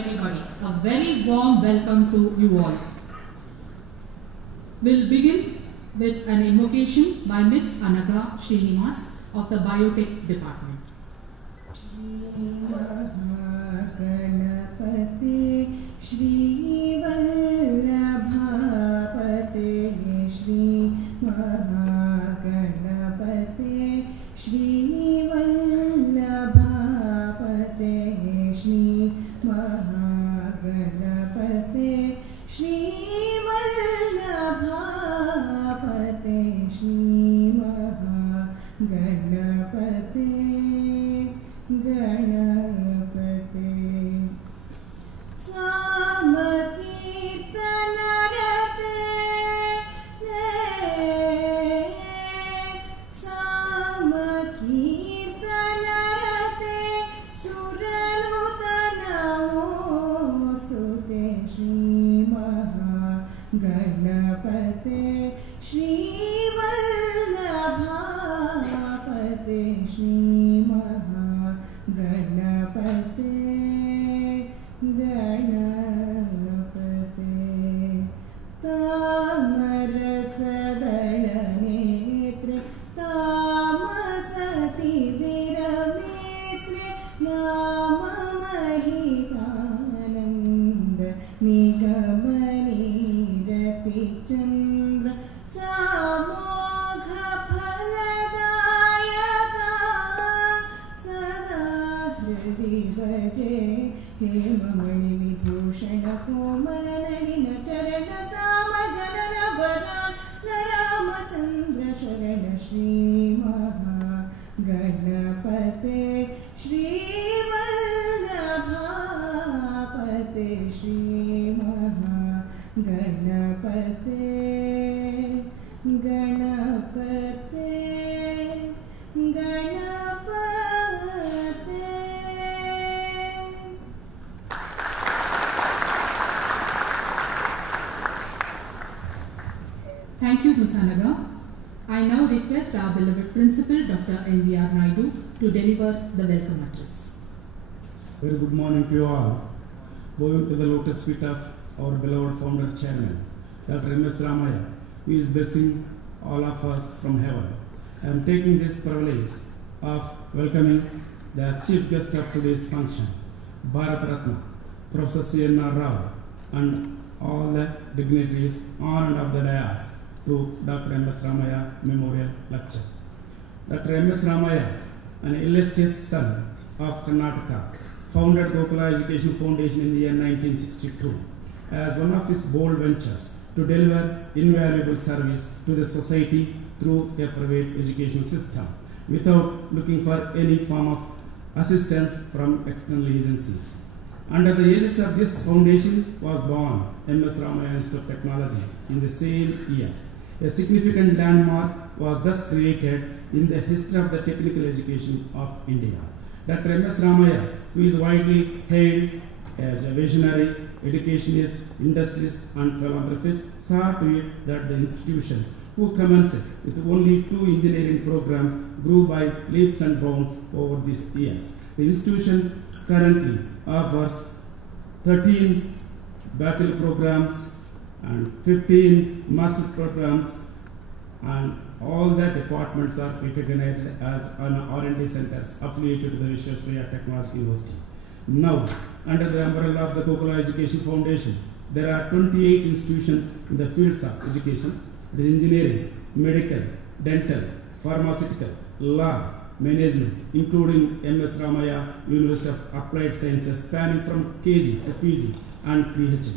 everybody. A very warm welcome to you all. We'll begin with an invocation by Miss Anaga Sriniwas of the Biotech Department. Shri Vallabhapate Shri Mahaganapate Shri Vallabhapate Shri Mahaganapate Shri Vallabhapate Shri Mahaganapate Ganapate Ganapate Shri Vallabhapate Shri Mahaganapate Ganapate Tamarasadala netre Tamasati virametre Nama Mahitananda Nigamani Chandra Samogha Phaladayaka Sada Hridi Bhaje Hemamani Vibhushana Komala Nadina Charana Samajana Varan Naramachandra Sharana Shri Mahaganapate Shri Vallabhapate Shri Ganapate, Ganapate, Ganapate. Thank you, Ms. Anaga. I now request our beloved Principal, Dr. N.V.R. Naidu, to deliver the welcome address. Very good morning to you all. Bowing to the lotus feet of our beloved founder chairman, Dr. M.S. Ramaiah, who is blessing all of us from heaven. I am taking this privilege of welcoming the chief guest of today's function, Bharat Ratna, Professor C.N.R. Rao, and all the dignitaries on and off the dais to Dr. M.S. Ramaiah Memorial Lecture. Dr. M.S. Ramaiah, an illustrious son of Karnataka, founded Gokula Education Foundation in the year 1962 as one of his bold ventures to deliver invaluable service to the society through a private education system without looking for any form of assistance from external agencies. Under the aegis of this foundation was born M.S. Ramaiah Institute of Technology in the same year. A significant landmark was thus created in the history of the technical education of India. Dr. M.S. Ramaiah, who is widely hailed as a visionary, educationist, industrialist, and philanthropist, saw to it that the institution, who commenced with only 2 engineering programs, grew by leaps and bounds over these years. The institution currently offers 13 bachelor programs and 15 master programs, and all the departments are recognized as R&D centers affiliated to the Ramaiah Technological University. Now, under the umbrella of the Gokula Education Foundation, there are 28 institutions in the fields of education, the engineering, medical, dental, pharmaceutical, law, management, including M.S. Ramaiah University of Applied Sciences, spanning from KG to PG and PhD.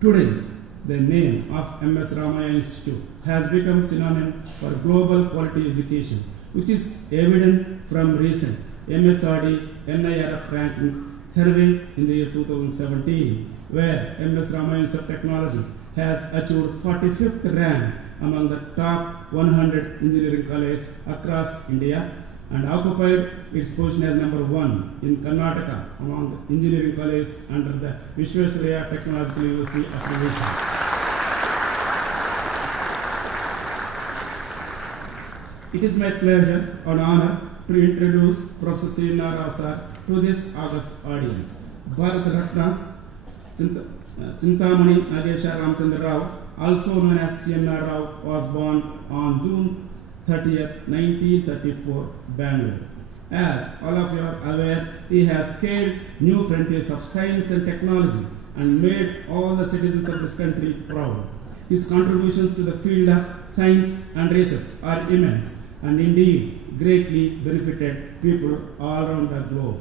Today, the name of M.S. Ramaiah Institute has become synonym for global quality education, which is evident from recent MHRD NIRF ranking survey in the year 2017, where M.S. Ramaiah Institute of Technology has achieved 45th rank among the top 100 engineering colleges across India and occupied its position as number 1 in Karnataka among engineering colleges under the Ramaiah Technological University affiliation. It is my pleasure and honor to introduce Professor C.N.R. Rao sir to this august audience. Bharat Ratna Chintamani Nagesha Ramchandra Rao, also known as C.N.R. Rao, was born on June 30th, 1934, Bangalore. As all of you are aware, he has scaled new frontiers of science and technology and made all the citizens of this country proud. His contributions to the field of science and research are immense and indeed greatly benefited people all around the globe.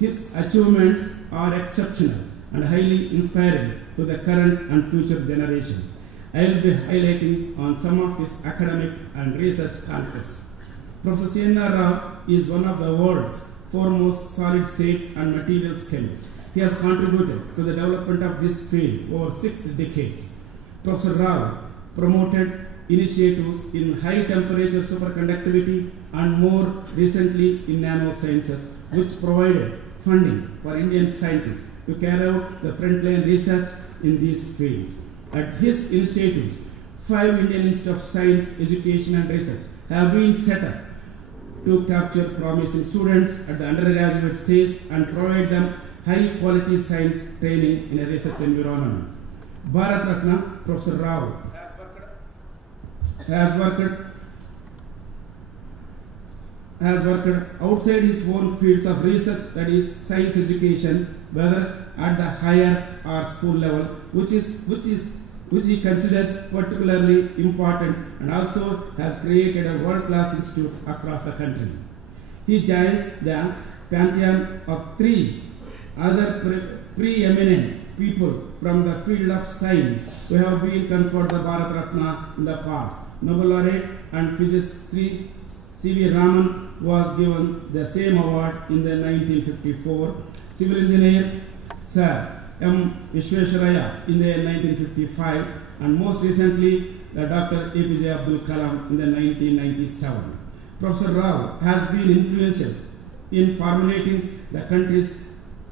His achievements are exceptional and highly inspiring to the current and future generations. I will be highlighting on some of his academic and research conquests. Professor C.N.R. Rao is one of the world's foremost solid-state and materials chemists. He has contributed to the development of this field over 6 decades. Professor Rao promoted initiatives in high-temperature superconductivity and more recently in nanosciences, which provided funding for Indian scientists to carry out the frontline research in these fields. At his initiatives, 5 Indian Institutes of Science, Education and Research have been set up to capture promising students at the undergraduate stage and provide them high-quality science training in a research environment. Bharat Ratna Professor Rao has worked outside his own fields of research, that is science education, whether at the higher or school level, which he considers particularly important, and also has created a world-class institute across the country. He joins the pantheon of 3 other preeminent people from the field of science who have been conferred the Bharat Ratna in the past. Nobel laureate and physicist Sri C.V. Raman was given the same award in the 1954. Civil engineer Sir M. Vishwesharaya in the 1955, and most recently Dr. APJ Abdul Kalam in the 1997. Professor Rao has been influential in formulating the country's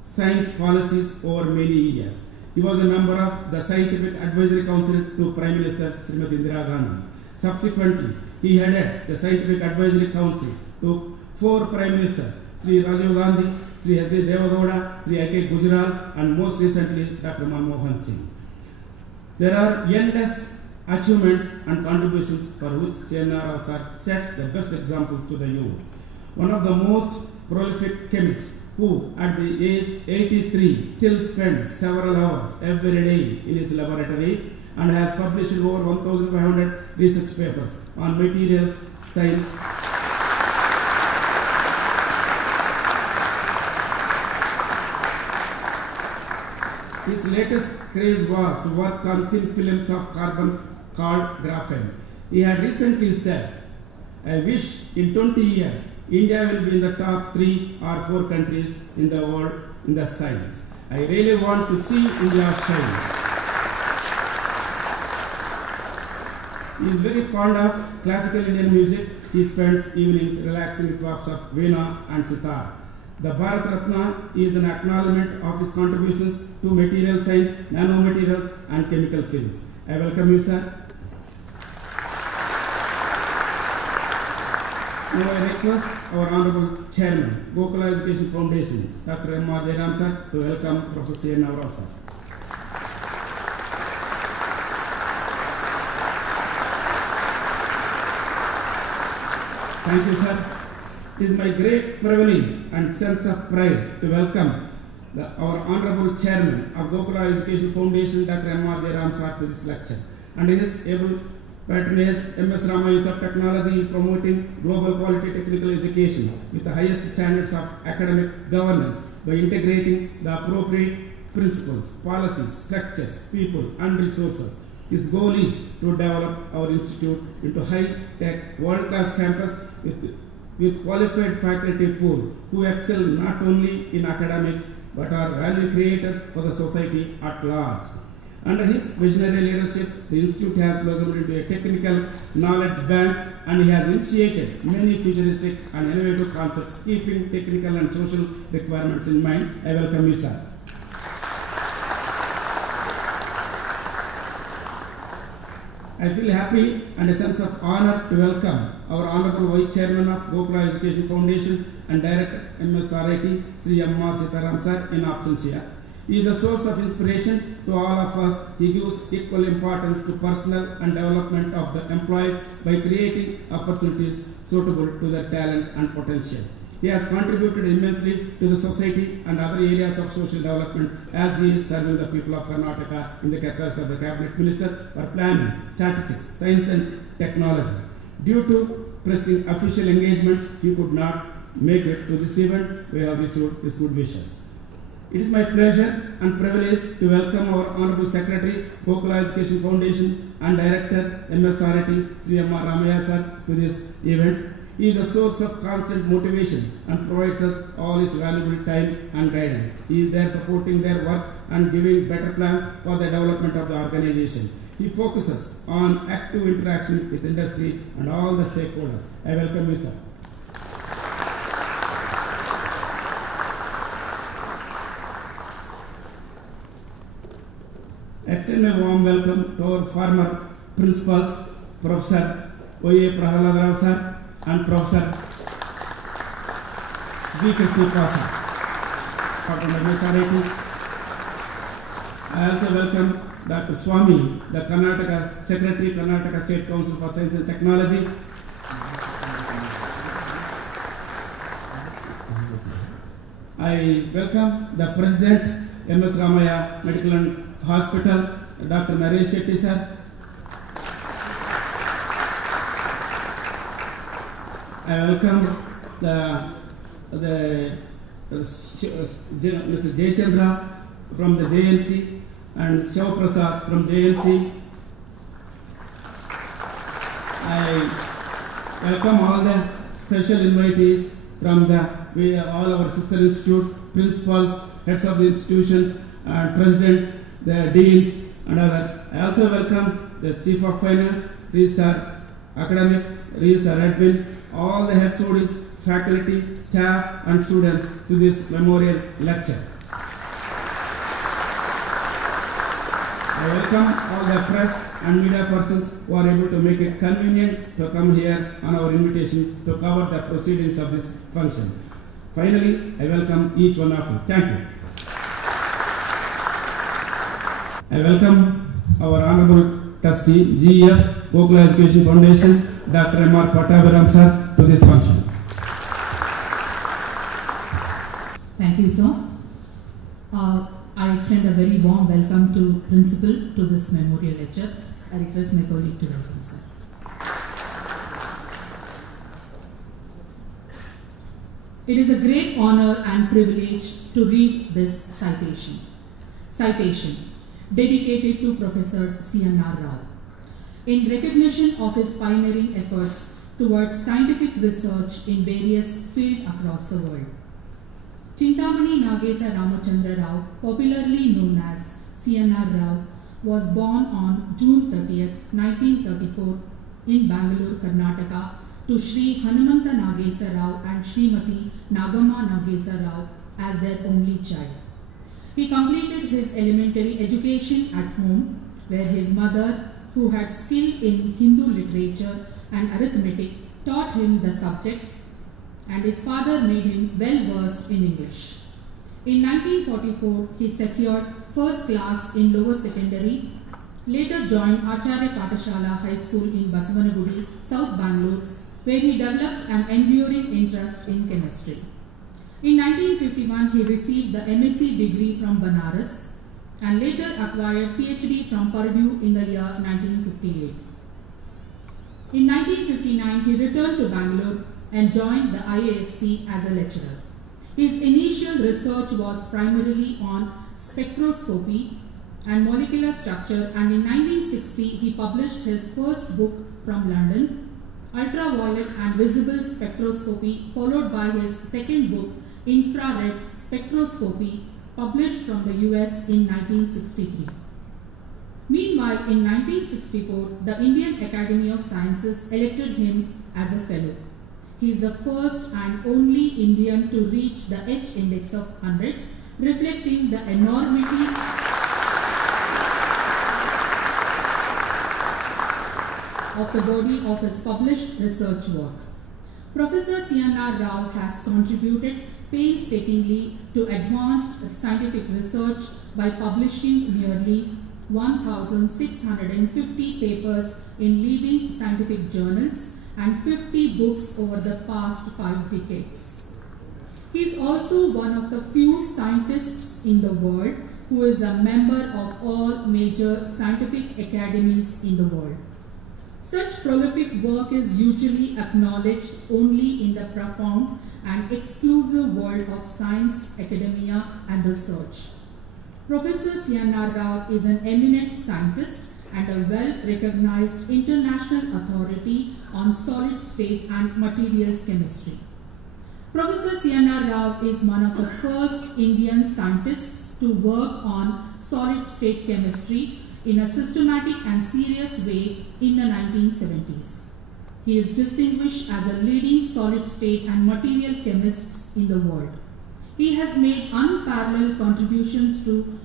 science policies over many years. He was a member of the Scientific Advisory Council to Prime Minister Srimati Indira Gandhi. Subsequently, he headed the Scientific Advisory Council to 4 Prime Ministers, Sri Rajiv Gandhi, Sri H.D. Devagowda, Sri A.K. Gujral, and most recently Dr. Manmohan Singh. There are endless achievements and contributions for which C.N.R. Rao sets the best examples to the youth. One of the most prolific chemists who at the age 83 still spends several hours every day in his laboratory and has published over 1,500 research papers on materials science. His latest craze was to work on thin films of carbon called graphene. He had recently said, "I wish in 20 years India will be in the top 3 or 4 countries in the world in the science. I really want to see India shine." He is very fond of classical Indian music. He spends evenings relaxing with works of Veena and Sitar. The Bharat Ratna is an acknowledgement of his contributions to material science, nanomaterials and chemical fields. I welcome you, sir. Now I request our Honorable Chairman, Gokula Education Foundation, Dr. M.R. Jairam sir, to welcome Professor C.N.R. Rao sir. Thank you, sir. It is my great privilege and sense of pride to welcome our Honorable Chairman of Gokula Education Foundation, Dr. M.R. Jairam sir, to this lecture. And in his able patronage, M.S. Ramaiah Institute of Technology is promoting global quality technical education with the highest standards of academic governance by integrating the appropriate principles, policies, structures, people, and resources. His goal is to develop our institute into high-tech, world-class campus with qualified faculty pool who excel not only in academics but are value creators for the society at large. Under his visionary leadership, the institute has blossomed into a technical knowledge bank, and he has initiated many futuristic and innovative concepts keeping technical and social requirements in mind. I welcome you, sir. I feel happy and a sense of honor to welcome our Honorable Vice Chairman of Gokula Education Foundation and Director MSRIT, Sri Amma Sitaram Sir, in absence here. He is a source of inspiration to all of us. He gives equal importance to personal and development of the employees by creating opportunities suitable to their talent and potential. He has contributed immensely to the society and other areas of social development as he is serving the people of Karnataka in the capacity of the Cabinet Minister for Planning, Statistics, Science and Technology. Due to pressing official engagements, he could not make it to this event. We have received his good wishes. It is my pleasure and privilege to welcome our Honorable Secretary, Gokula Education Foundation and Director, MSRIT, Sri Ramaiah Sir, to this event. He is a source of constant motivation and provides us all his valuable time and guidance. He is there supporting their work and giving better plans for the development of the organization. He focuses on active interaction with industry and all the stakeholders. I welcome you, sir. Extend a warm welcome to our former principals, Professor O.A. Prahalad sir and Professor G. Krishna sir. I also welcome Dr. Swami, the Karnataka Secretary, Karnataka State Council for Science and Technology. I welcome the President, M.S. Ramaiah Medical and Hospital, Dr. Naresh Shetty sir. I welcome Mr. Jayachandra from the JNC and Shiv Prasad from JNC. I welcome all the special invitees from all our sister institutes, principals, heads of the institutions, presidents, the deans and others. I also welcome the Chief of Finance, Registrar Academic, Registrar Admin, all the HODs, faculty, staff and students to this memorial lecture. I welcome all the press and media persons who are able to make it convenient to come here on our invitation to cover the proceedings of this function. Finally, I welcome each one of you. Thank you. I welcome our Honorable Trustee, GF, Gokula Education Foundation, Dr. M.R. Pattabiram sir, to this function. Thank you, sir. I extend a very warm welcome to Principal to this memorial lecture. I request my colleague to welcome, sir. It is a great honor and privilege to read this citation. Citation dedicated to Professor C.N.R. Rao in recognition of his pioneering efforts towards scientific research in various fields across the world. Chintamani Nagesa Ramachandra Rao, popularly known as C.N.R. Rao, was born on June 30th, 1934 in Bangalore, Karnataka to Sri Hanumanta Nagesa Rao and Srimati Nagamma Nagesa Rao as their only child. He completed his elementary education at home, where his mother, who had skill in Hindu literature and arithmetic, taught him the subjects, and his father made him well versed in English. In 1944, he secured first class in lower secondary, later joined Acharya Patashala High School in Basavanagudi, South Bangalore, where he developed an enduring interest in chemistry. In 1951, he received the MSc degree from Banaras and later acquired PhD from Purdue in the year 1958. In 1959, he returned to Bangalore and joined the IASC as a lecturer. His initial research was primarily on spectroscopy and molecular structure, and in 1960, he published his first book from London, Ultraviolet and Visible Spectroscopy, followed by his second book, Infrared Spectroscopy, published from the US in 1963. Meanwhile, in 1964, the Indian Academy of Sciences elected him as a fellow. He is the first and only Indian to reach the H index of 100, reflecting the enormity of the body of his published research work. Professor C.N.R. Rao has contributed painstakingly to advanced scientific research by publishing nearly 1,650 papers in leading scientific journals and 50 books over the past 5 decades. He is also one of the few scientists in the world who is a member of all major scientific academies in the world. Such prolific work is usually acknowledged only in the profound and exclusive world of science, academia, and research. Professor C.N.R. Rao is an eminent scientist and a well-recognized international authority on solid-state and materials chemistry. Professor C.N.R. Rao is one of the first Indian scientists to work on solid-state chemistry in a systematic and serious way in the 1970s. He is distinguished as a leading solid-state and material chemist in the world. He has made unparalleled contributions to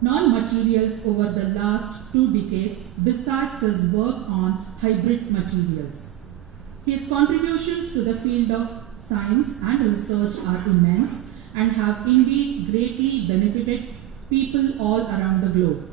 non-materials over the last 2 decades besides his work on hybrid materials. His contributions to the field of science and research are immense and have indeed greatly benefited people all around the globe.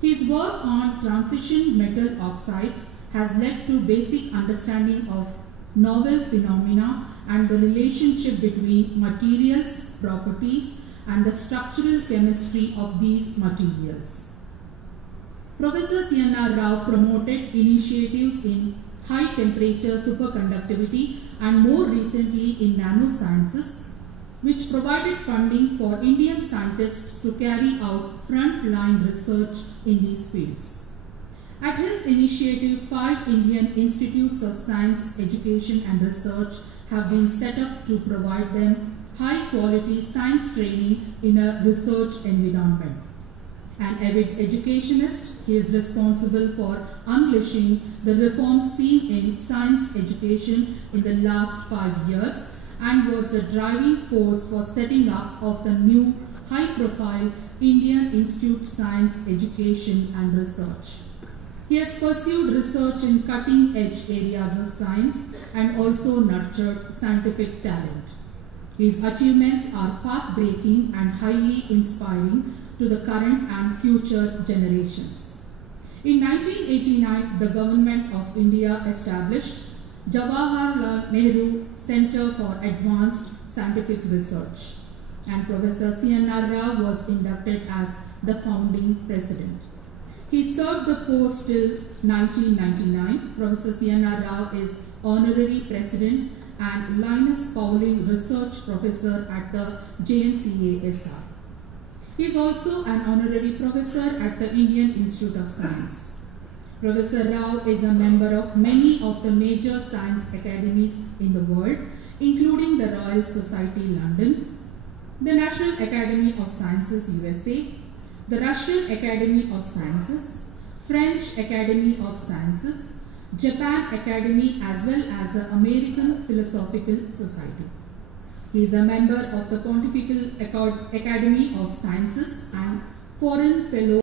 His work on transition metal oxides has led to basic understanding of novel phenomena and the relationship between materials, properties, and the structural chemistry of these materials. Professor C.N.R. Rao promoted initiatives in high temperature superconductivity and more recently in nanosciences, which provided funding for Indian scientists to carry out front-line research in these fields. At his initiative, 5 Indian institutes of science, education and research have been set up to provide them high-quality science training in a research environment. An avid educationist, he is responsible for unleashing the reforms seen in science education in the last 5 years and was the driving force for setting up of the new high-profile Indian Institute of Science Education and Research. He has pursued research in cutting-edge areas of science and also nurtured scientific talent. His achievements are path-breaking and highly inspiring to the current and future generations. In 1989, the Government of India established Jawaharlal Nehru Center for Advanced Scientific Research, and Professor C.N.R. Rao was inducted as the founding president. He served the post till 1999. Professor C.N.R. Rao is honorary president and Linus Pauling Research Professor at the JNCA-SR. He is also an honorary professor at the Indian Institute of Science. Professor Rao is a member of many of the major science academies in the world, including the Royal Society London, the National Academy of Sciences USA, the Russian Academy of Sciences, French Academy of Sciences, Japan Academy, as well as the American Philosophical Society. He is a member of the Pontifical Academy of Sciences and Foreign Fellow